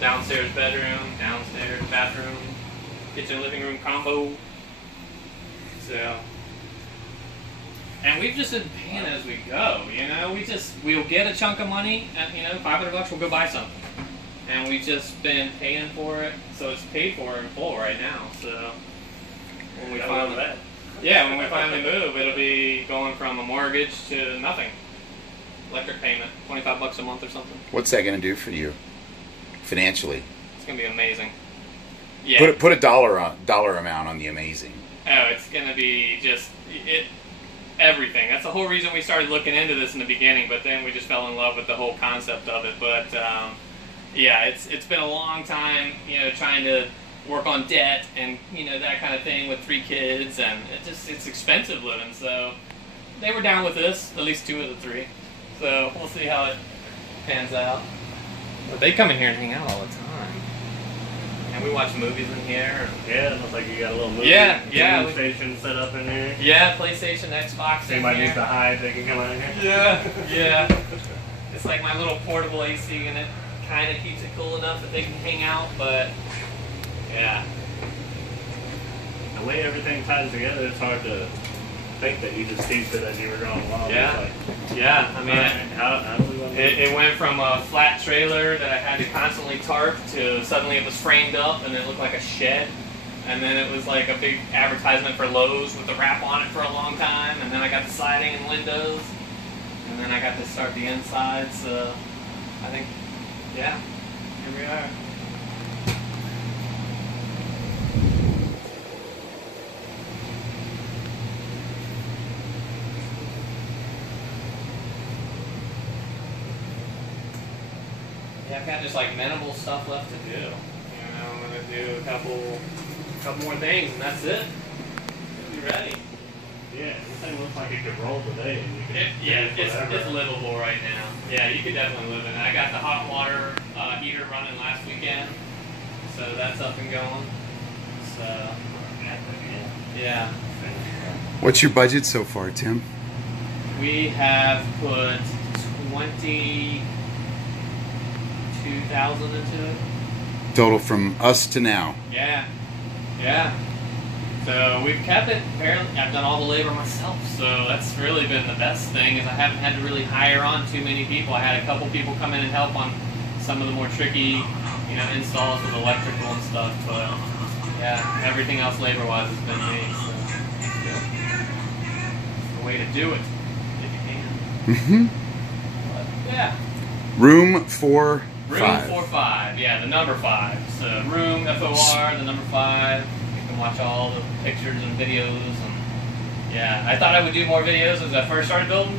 downstairs bedroom, downstairs bathroom, kitchen living room combo. So, and we've just been paying as we go. You know, we'll get a chunk of money, and you know, $500, we'll go buy something, and we've just been paying for it, so it's paid for in full right now. So when we finally when we finally move, it'll be going from a mortgage to nothing. Electric payment, $25 a month or something. What's that going to do for you financially? It's going to be amazing. Yeah. Put a dollar amount on the amazing. Oh, it's going to be just everything. That's the whole reason we started looking into this in the beginning, but then we just fell in love with the whole concept of it. But yeah, it's been a long time, you know, trying to work on debt and, you know, that kind of thing with 3 kids, and it's expensive living. So they were down with this, at least 2 of the 3. So we'll see how it pans out. But they come in here and hang out all the time. And we watch movies in here. Yeah, it looks like you got a little movie station set up in here. Yeah, PlayStation, Xbox. If anybody needs to hide, they can come out here. Yeah. It's like my little portable AC, and it kind of keeps it cool enough that they can hang out, but yeah. The way everything ties together, it's hard to think that you just teased it as you were going along. Yeah, yeah. I mean, it went from a flat trailer that I had to constantly tarp to suddenly it was framed up and it looked like a shed, and then it was like a big advertisement for Lowe's with the wrap on it for a long time, and then I got the siding and windows, and then I got to start the inside. So I think, yeah, here we are. Yeah, I've got just like minimal stuff left to do. You know, I'm gonna do a couple more things, and that's it. Be ready. Yeah, this thing looks like it could roll today. It's livable right now. Yeah, you could definitely live in it. I got the hot water heater running last weekend, so that's up and going. So, yeah. What's your budget so far, Tim? We have put 22,000 into it. Total from us to now. Yeah. So we've kept it fairly. I've done all the labor myself, so that's really been the best thing. Is I haven't had to really hire on too many people. I had a couple people come in and help on some of the more tricky, you know, installs with electrical and stuff. But yeah, everything else labor-wise has been me. So it's the way to do it if you can. But, yeah. Room 4-5. Room 4-5, yeah, the number 5. So room FOR, the number 5. You can watch all the pictures and videos, and yeah, I thought I would do more videos as I first started building,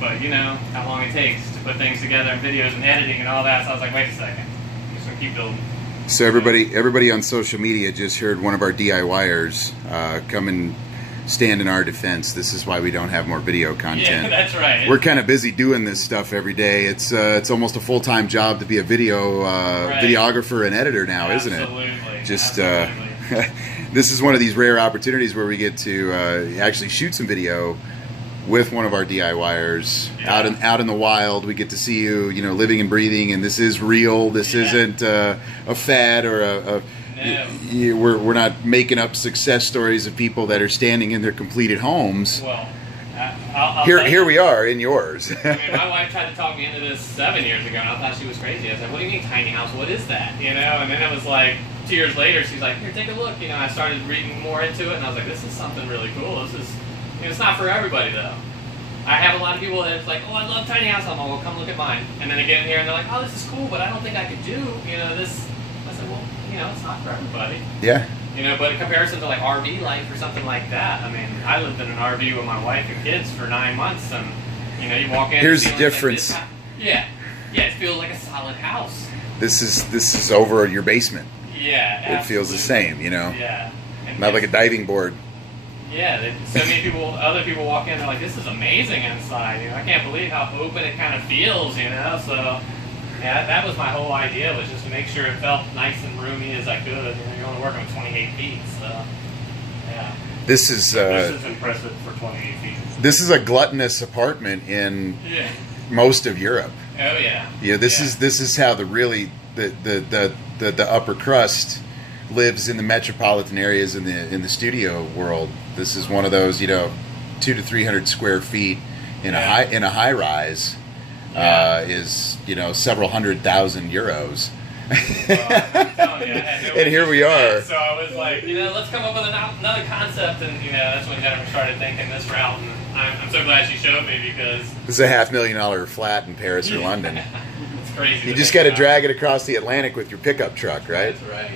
but you know how long it takes to put things together and videos and editing and all that. So I was like, wait a second, I'm just gonna keep building. So everybody on social media just heard one of our DIYers come and stand in our defense. This is why we don't have more video content. Yeah, that's right. We're kind of busy doing this stuff every day. It's almost a full-time job to be a videographer and editor now, isn't it? Absolutely. Just absolutely. This is one of these rare opportunities where we get to actually shoot some video with one of our DIYers out in the wild. We get to see you, you know, living and breathing, and this is real. This isn't a fad or a no. We're not making up success stories of people that are standing in their completed homes. Well, I'll here we are in yours. I mean, my wife tried to talk me into this 7 years ago, and I thought she was crazy. I said, "What do you mean tiny house? What is that?" You know, and then it was like 2 years later, she's like, "Here, take a look." You know, I started reading more into it, and I was like, "This is something really cool. This is, you know, it's not for everybody though." I have a lot of people that's like, "Oh, I love tiny house." I'm like, "Well, come look at mine." And then they get in here and they're like, "Oh, this is cool, but I don't think I could do, you know, this." I said, "Well, you know, it's not for everybody." Yeah. You know, but in comparison to like RV life or something like that, I mean, I lived in an RV with my wife and kids for 9 months, and you know, you walk in. Here's the difference. Like it feels like a solid house. This is over your basement. Yeah, absolutely. It feels the same, you know. Yeah. And not like a diving board. Yeah, so many people, other people walk in, they're like, "This is amazing inside." You know, I can't believe how open it kind of feels. You know, so. Yeah, that was my whole idea, was just to make sure it felt nice and roomy as I could. You know, you're only working with 28 feet, so yeah. This is impressive for 28 feet. This is a gluttonous apartment in most of Europe. Oh yeah. Yeah, this is how the really the upper crust lives in the metropolitan areas in the studio world. This is one of those, 200 to 300 square feet in a high rise is several €100,000. I'm telling you, I had no and here we are. So I was like, let's come up with another concept, and that's when Jennifer started thinking this route. And I'm so glad she showed me, because this is a $500,000 flat in Paris or London. It's crazy. You just got to drag it across the Atlantic with your pickup truck, right? That's right.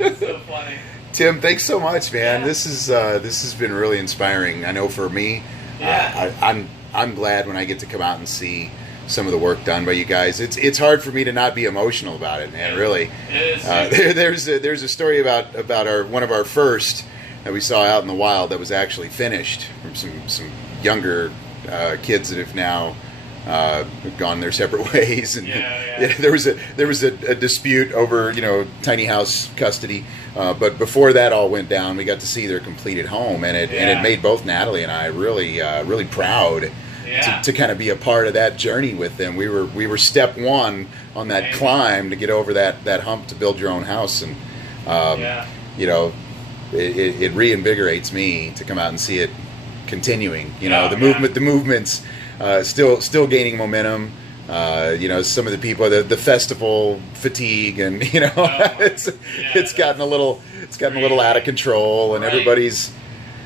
It's so funny. Tim, thanks so much, man. This has been really inspiring. I know for me, I'm glad when I get to come out and see some of the work done by you guys. It's hard for me to not be emotional about it, man. Really. There's a story about one of our first that we saw out in the wild that was actually finished from some younger kids that have now gone their separate ways. And there was a dispute over tiny house custody. But before that all went down, we got to see their completed home, and it made both Natalie and I really proud. To kind of be a part of that journey with them. We were step one on that climb to get over that hump to build your own house, and it reinvigorates me to come out and see it continuing. The movement's still gaining momentum. Some of the people, the festival fatigue, and it's gotten a little out of control, and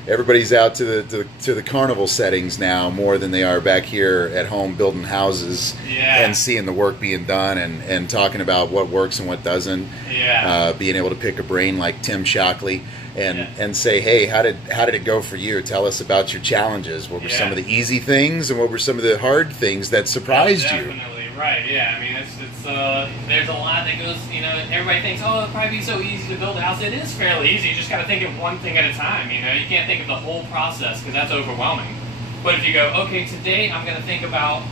everybody's out to the carnival settings now more than they are back here at home building houses and seeing the work being done and talking about what works and what doesn't. Being able to pick a brain like Tim Shockley and say, hey, how did it go for you? Tell us about your challenges. What were some of the easy things, and what were some of the hard things that surprised you? Definitely, right. Yeah, I mean, it's there's a lot that goes. Everybody thinks, it'll probably be so easy to build a house. It is fairly easy. You just got to think of one thing at a time. You can't think of the whole process, because that's overwhelming. But if you go, okay, today I'm going to think about,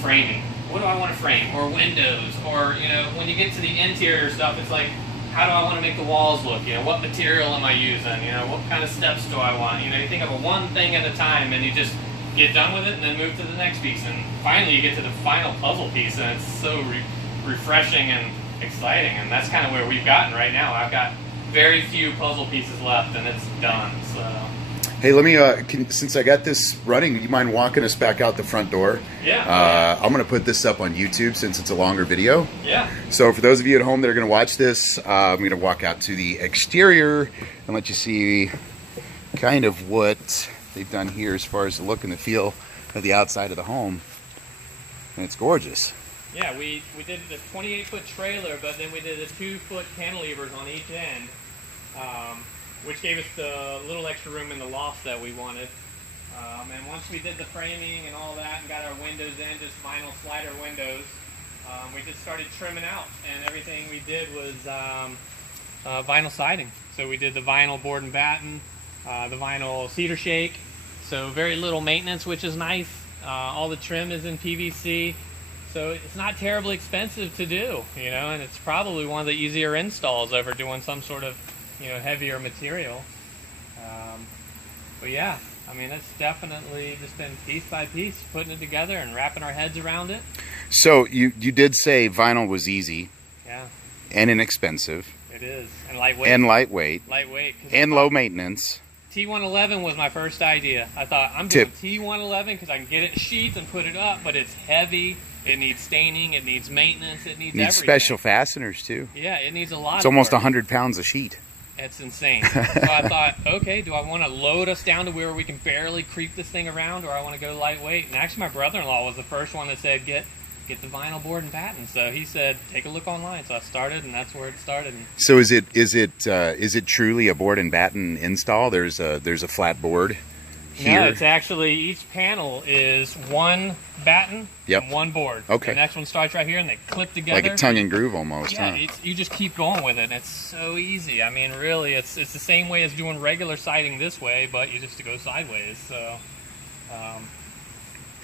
framing. What do I want to frame? Or windows? Or, when you get to the interior stuff, it's like, how do I want to make the walls look? What material am I using? What kind of steps do I want? You think of one thing at a time, and you just get done with it and then move to the next piece. And finally you get to the final puzzle piece, and it's so refreshing and exciting. And that's kind of where we've gotten right now. I've got very few puzzle pieces left, and it's done. So. Hey, let me, since I got this running, do you mind walking us back out the front door? Yeah. I'm going to put this up on YouTube since it's a longer video. Yeah. So for those of you at home that are going to watch this, I'm going to walk out to the exterior and let you see kind of what they've done here as far as the look and the feel of the outside of the home. And it's gorgeous. Yeah, we did the 28-foot trailer, but then we did the 2-foot cantilevers on each end. Which gave us the little extra room in the loft that we wanted. And once we did the framing and all that and got our windows in, just vinyl slider windows, we just started trimming out. And everything we did was vinyl siding. So we did the vinyl board and batten, the vinyl cedar shake. So very little maintenance, which is nice. All the trim is in PVC. So it's not terribly expensive to do, and it's probably one of the easier installs over doing some sort of heavier material. But yeah, I mean, it's definitely just been piece by piece, putting it together and wrapping our heads around it. So you did say vinyl was easy. Yeah. And inexpensive. It is. And lightweight. And lightweight. Lightweight. And low maintenance. T111 was my first idea. I thought, I'm doing T111 because I can get it in sheets and put it up, but it's heavy. It needs staining. It needs maintenance. It needs everything. Special fasteners, too. Yeah, it needs a lot. It's almost 100 pounds a sheet. It's insane. So I thought, okay, do I want to load us down to where we can barely creep this thing around, or I want to go lightweight? And actually, my brother-in-law was the first one that said, get the vinyl board and batten. So he said, take a look online. So I started, and that's where it started. So is it truly a board and batten install? There's a flat board here? No, it's actually, each panel is one batten and one board. Okay. The next one starts right here, and they clip together. Like a tongue and groove almost, yeah, huh? You just keep going with it, and it's so easy. I mean, really, it's the same way as doing regular siding this way, but you just go sideways. So.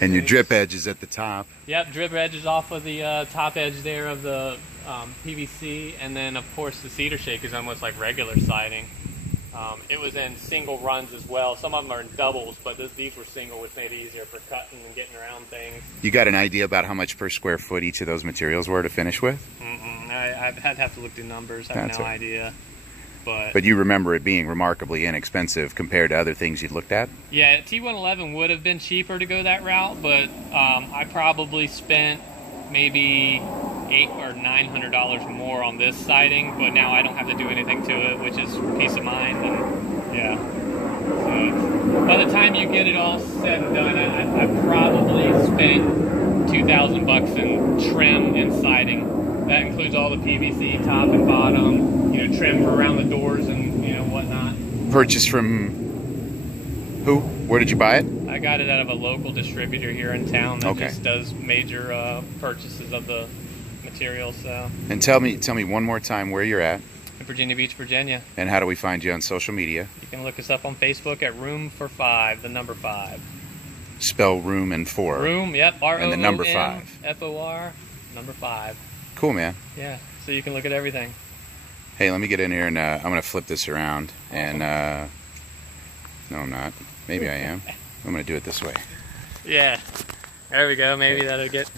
And your drip edge is at the top. Yep, drip edge is off of the top edge there of the PVC, and then, of course, the cedar shake is almost like regular siding. It was in single runs as well. Some of them are in doubles, but these were single, which made it easier for cutting and getting around things. You got an idea about how much per square foot each of those materials were to finish with? I'd have to look through numbers. I have no idea. But you remember it being remarkably inexpensive compared to other things you'd looked at? Yeah, T111 would have been cheaper to go that route, but I probably spent maybe $800 or $900 more on this siding, but now I don't have to do anything to it, which is peace of mind. And yeah, so by the time you get it all said and done, I probably spent $2,000 in trim and siding. That includes all the PVC top and bottom, you know, trim for around the doors and whatnot. Purchased from who? Where did you buy it? I got it out of a local distributor here in town that just does major purchases of the material. So. And tell me one more time where you're at. In Virginia Beach, Virginia. And how do we find you on social media? You can look us up on Facebook at Room for 5, the number 5. Spell room and 4. Room, yep. R-O-O-M, and the number 5. F-O-R, number 5. Cool, man. Yeah, so you can look at everything. Hey, let me get in here and I'm going to flip this around. And, no, I'm not. Maybe I am. I'm going to do it this way. Yeah. There we go. Maybe that'll get...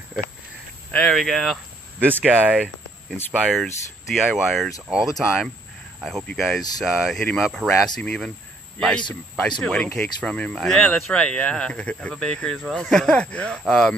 There we go. This guy inspires DIYers all the time. I hope you guys hit him up, harass him even. Buy some wedding cakes from him. Yeah, that's right. Yeah. Have a bakery as well. So, yeah.